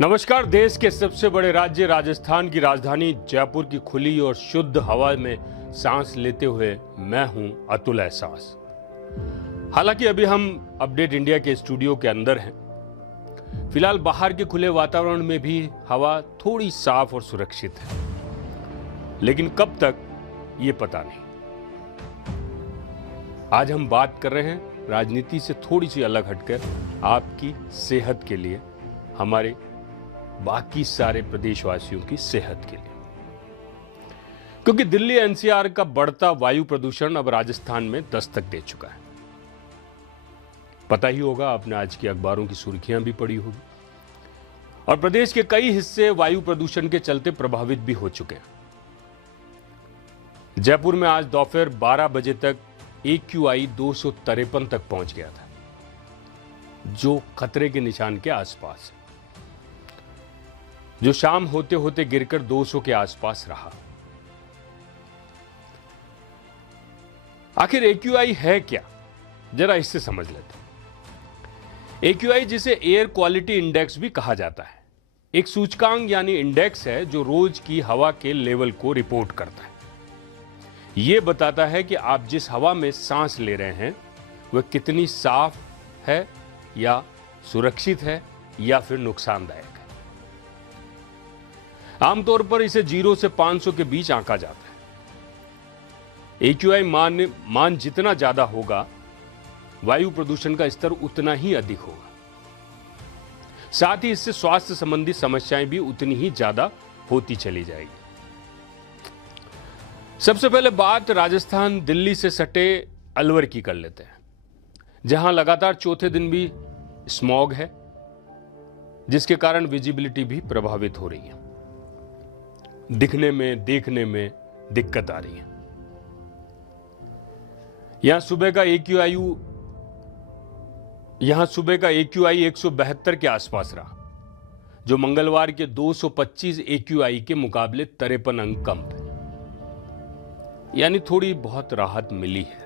नमस्कार। देश के सबसे बड़े राज्य राजस्थान की राजधानी जयपुर की खुली और शुद्ध हवा में सांस लेते हुए मैं हूं अतुल एहसास। हालांकि अभी हम अपडेट इंडिया के स्टूडियो के अंदर हैं। फिलहाल बाहर के खुले वातावरण में भी हवा थोड़ी साफ और सुरक्षित है, लेकिन कब तक ये पता नहीं। आज हम बात कर रहे हैं राजनीति से थोड़ी सी अलग हटकर आपकी सेहत के लिए, हमारे बाकी सारे प्रदेशवासियों की सेहत के लिए, क्योंकि दिल्ली एनसीआर का बढ़ता वायु प्रदूषण अब राजस्थान में दस्तक दे चुका है। पता ही होगा, आपने आज की अखबारों की सुर्खियां भी पढ़ी होगी, और प्रदेश के कई हिस्से वायु प्रदूषण के चलते प्रभावित भी हो चुके हैं। जयपुर में आज दोपहर 12 बजे तक AQI 253 तक पहुंच गया था, जो खतरे के निशान के आसपास है, जो शाम होते होते गिरकर 200 के आसपास रहा। आखिर AQI है क्या, जरा इससे समझ लेते हैं। AQI, जिसे एयर क्वालिटी इंडेक्स भी कहा जाता है, एक सूचकांक यानी इंडेक्स है जो रोज की हवा के लेवल को रिपोर्ट करता है। यह बताता है कि आप जिस हवा में सांस ले रहे हैं वह कितनी साफ है, या सुरक्षित है, या फिर नुकसानदायक है। आमतौर पर इसे 0 से 500 के बीच आंका जाता है। AQI मान जितना ज्यादा होगा, वायु प्रदूषण का स्तर उतना ही अधिक होगा। साथ ही इससे स्वास्थ्य संबंधी समस्याएं भी उतनी ही ज्यादा होती चली जाएगी। सबसे पहले बात राजस्थान दिल्ली से सटे अलवर की कर लेते हैं, जहां लगातार चौथे दिन भी स्मॉग है, जिसके कारण विजिबिलिटी भी प्रभावित हो रही है। दिखने में, देखने में दिक्कत आ रही है। यहां सुबह का AQI 172 के आसपास रहा, जो मंगलवार के 225 AQI के मुकाबले 53 अंक कम है, यानी थोड़ी बहुत राहत मिली है।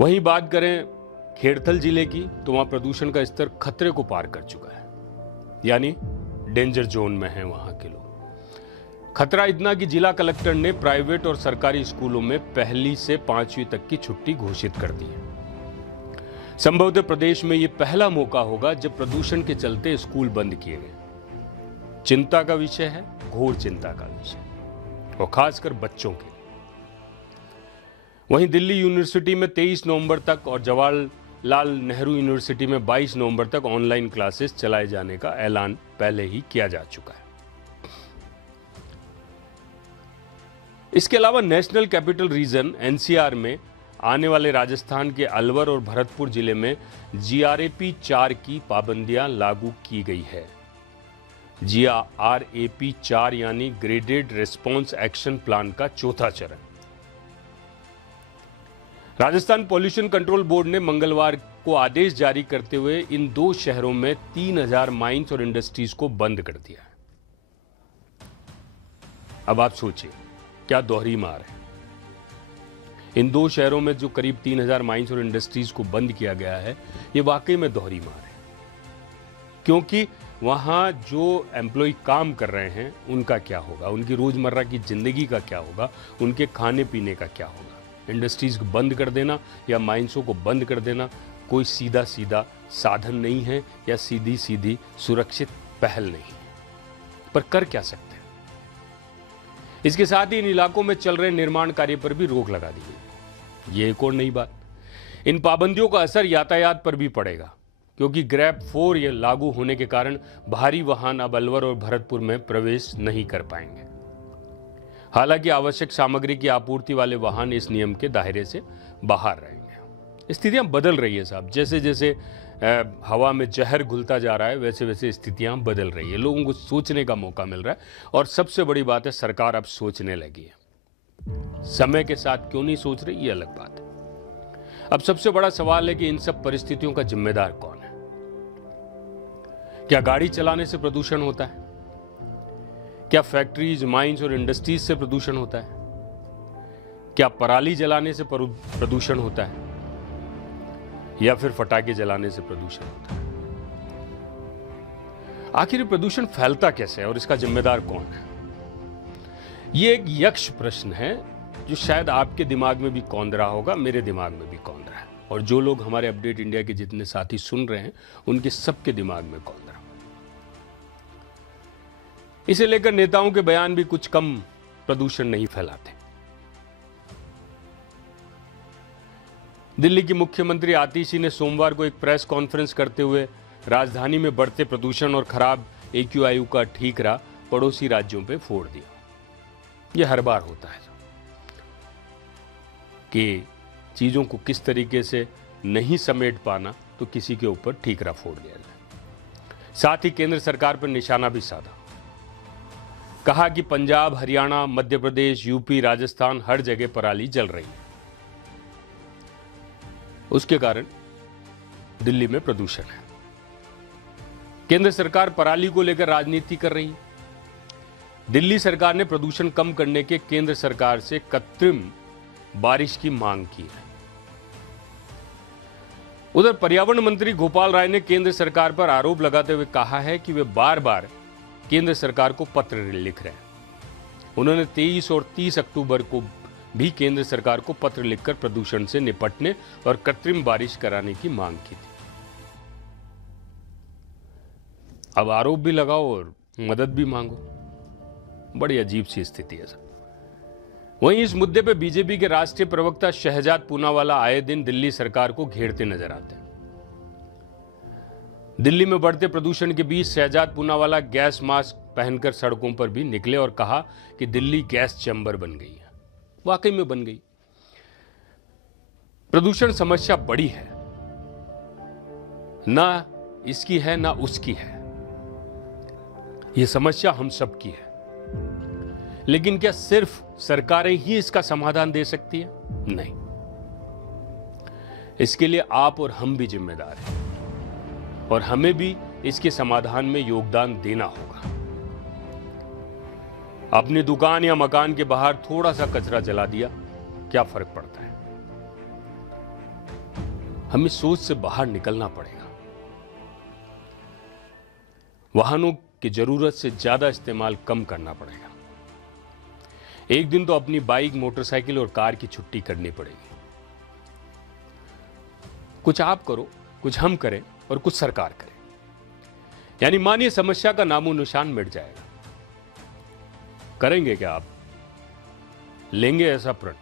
वहीं बात करें खेड़थल जिले की, तो वहां प्रदूषण का स्तर खतरे को पार कर चुका है, यानी डेंजर जोन में हैं वहां के लोग। खतरा इतना कि जिला कलेक्टर ने प्राइवेट और सरकारी स्कूलों में पहली से 5वीं तक की छुट्टी घोषित कर दी है। संभवतः प्रदेश में यह पहला मौका होगा जब प्रदूषण के चलते स्कूल बंद किए गए। चिंता का विषय है, घोर चिंता का विषय, और खासकर बच्चों के लिए। वहीं दिल्ली यूनिवर्सिटी में 23 नवंबर तक और जवाहरलाल नेहरू यूनिवर्सिटी में 22 नवंबर तक ऑनलाइन क्लासेस चलाए जाने का ऐलान पहले ही किया जा चुका है। इसके अलावा नेशनल कैपिटल रीजन NCR में आने वाले राजस्थान के अलवर और भरतपुर जिले में GRAP 4 की पाबंदियां लागू की गई है। GRAP 4 यानी ग्रेडेड रिस्पॉन्स एक्शन प्लान का चौथा चरण। राजस्थान पॉल्यूशन कंट्रोल बोर्ड ने मंगलवार को आदेश जारी करते हुए इन 2 शहरों में 3000 माइंस और इंडस्ट्रीज को बंद कर दिया है। अब आप सोचिए, क्या दोहरी मार है। इन 2 शहरों में जो करीब 3000 माइंस और इंडस्ट्रीज को बंद किया गया है, ये वाकई में दोहरी मार है, क्योंकि वहां जो एम्प्लॉय काम कर रहे हैं उनका क्या होगा, उनकी रोजमर्रा की जिंदगी का क्या होगा, उनके खाने पीने का क्या होगा। इंडस्ट्रीज को बंद कर देना या माइंसों को बंद कर देना कोई सीधा सीधा साधन नहीं है, या सीधी सीधी सुरक्षित पहल नहीं है, पर कर क्या सकते हैं। इसके साथ ही इन इलाकों में चल रहे निर्माण कार्य पर भी रोक लगा दी गई। ये एक और नई बात, इन पाबंदियों का असर यातायात पर भी पड़ेगा, क्योंकि ग्रैप 4 ये लागू होने के कारण भारी वाहन अब अलवर और भरतपुर में प्रवेश नहीं कर पाएंगे। हालांकि आवश्यक सामग्री की आपूर्ति वाले वाहन इस नियम के दायरे से बाहर रहेंगे। स्थितियां बदल रही है साहब, जैसे जैसे हवा में जहर घुलता जा रहा है, वैसे वैसे स्थितियां बदल रही है। लोगों को सोचने का मौका मिल रहा है, और सबसे बड़ी बात है, सरकार अब सोचने लगी है। समय के साथ क्यों नहीं सोच रही, ये अलग बात है। अब सबसे बड़ा सवाल है कि इन सब परिस्थितियों का जिम्मेदार कौन है। क्या गाड़ी चलाने से प्रदूषण होता है? क्या फैक्ट्रीज, माइंस और इंडस्ट्रीज से प्रदूषण होता है? क्या पराली जलाने से प्रदूषण होता है, या फिर फटाके जलाने से प्रदूषण होता है? आखिर ये प्रदूषण फैलता कैसे है और इसका जिम्मेदार कौन है? ये एक यक्ष प्रश्न है जो शायद आपके दिमाग में भी कौंध रहा होगा, मेरे दिमाग में भी कौंध रहा है, और जो लोग हमारे अपडेट इंडिया के जितने साथी सुन रहे हैं उनके सबके दिमाग में कौंध रहा। इसे लेकर नेताओं के बयान भी कुछ कम प्रदूषण नहीं फैलाते। दिल्ली की मुख्यमंत्री आतिशी ने सोमवार को एक प्रेस कॉन्फ्रेंस करते हुए राजधानी में बढ़ते प्रदूषण और खराब AQIU का ठीकरा पड़ोसी राज्यों पे फोड़ दिया। यह हर बार होता है कि चीजों को किस तरीके से नहीं समेट पाना तो किसी के ऊपर ठीकरा फोड़ दिया जाए। साथ ही केंद्र सरकार पर निशाना भी साधा। कहा कि पंजाब, हरियाणा, मध्य प्रदेश, यूपी, राजस्थान हर जगह पराली जल रही है, उसके कारण दिल्ली में प्रदूषण है। केंद्र सरकार पराली को लेकर राजनीति कर रही है। दिल्ली सरकार ने प्रदूषण कम करने के केंद्र सरकार से कृत्रिम बारिश की मांग की है। उधर पर्यावरण मंत्री गोपाल राय ने केंद्र सरकार पर आरोप लगाते हुए कहा है कि वे बार बार केंद्र सरकार को पत्र लिख रहे हैं। उन्होंने 23 और 30 अक्टूबर को भी केंद्र सरकार को पत्र लिखकर प्रदूषण से निपटने और कृत्रिम बारिश कराने की मांग की थी। अब आरोप भी लगाओ और मदद भी मांगो, बड़ी अजीब सी स्थिति है सर। वहीं इस मुद्दे पर बीजेपी के राष्ट्रीय प्रवक्ता शहजाद पूनावाला आए दिन दिल्ली सरकार को घेरते नजर आते हैं। दिल्ली में बढ़ते प्रदूषण के बीच शहजाद पूनावाला गैस मास्क पहनकर सड़कों पर भी निकले और कहा कि दिल्ली गैस चैम्बर बन गई है। वाकई में बन गई। प्रदूषण समस्या बड़ी है, ना इसकी है ना उसकी है, यह समस्या हम सबकी है। लेकिन क्या सिर्फ सरकारें ही इसका समाधान दे सकती है? नहीं, इसके लिए आप और हम भी जिम्मेदार हैं और हमें भी इसके समाधान में योगदान देना होगा। अपनी दुकान या मकान के बाहर थोड़ा सा कचरा जला दिया, क्या फर्क पड़ता है? हमें सोच से बाहर निकलना पड़ेगा। वाहनों की जरूरत से ज्यादा इस्तेमाल कम करना पड़ेगा। एक दिन तो अपनी बाइक, मोटरसाइकिल और कार की छुट्टी करनी पड़ेगी। कुछ आप करो, कुछ हम करें और कुछ सरकार करे, यानी मानिए समस्या का नामो निशान मिट जाएगा। करेंगे क्या आप? लेंगे ऐसा प्रण?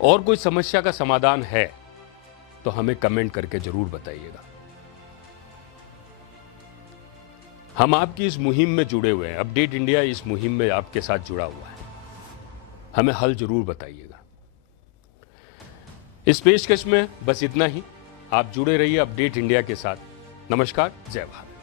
और कोई समस्या का समाधान है तो हमें कमेंट करके जरूर बताइएगा। हम आपकी इस मुहिम में जुड़े हुए हैं। अपडेट इंडिया इस मुहिम में आपके साथ जुड़ा हुआ है। हमें हल जरूर बताइएगा। इस पेशकश में बस इतना ही। आप जुड़े रहिए अपडेट इंडिया के साथ। नमस्कार, जय भारत।